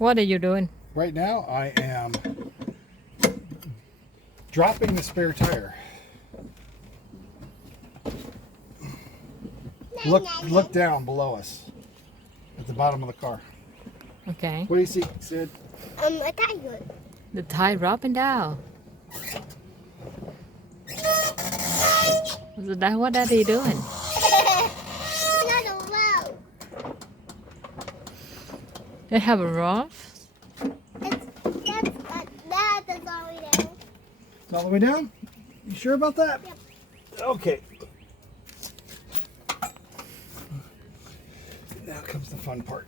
What are you doing? Right now, I am dropping the spare tire. Look down below us at the bottom of the car. Okay. What do you see, Sid? A tiger. The tire dropping down. So that what are they doing? Not a road. They have a roof? That is all we do. It's all the way down? You sure about that? Yep. Okay. Now comes the fun part.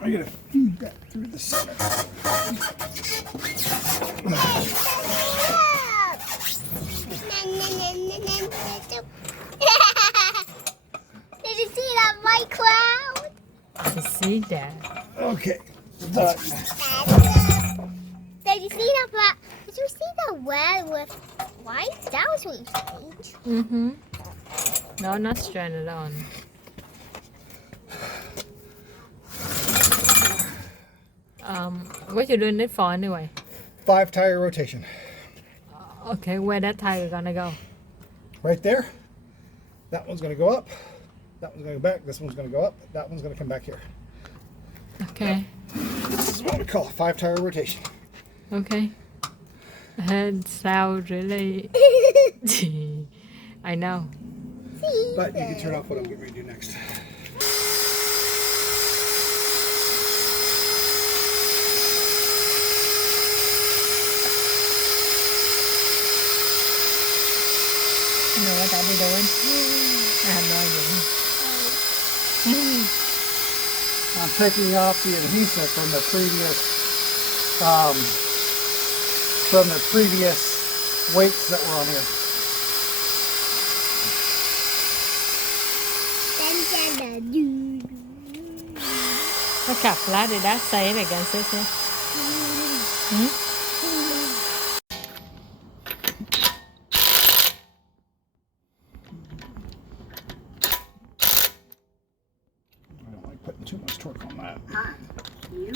I'm gonna feed that through the center. Did you see that white cloud? I see that. Okay. Done. Did you see that black? Did you see the red with white? That was really strange. Mm-hmm. No, not stranded on. What you doing it for anyway? 5 tire rotation. Okay, where that tire gonna go? Right there. That one's gonna go up. That one's gonna go back. This one's gonna go up. That one's gonna come back here. Okay. This is what we call a 5 tire rotation. Okay. That sounds really... I know. But you can turn off what I'm getting ready to do next. You know what Daddy doing? I have no idea. I'm taking off the adhesive from the previous weights that were on here. Nó cặp lá để đá say này gần xíu xíu. I don't like putting too much torque on that. You?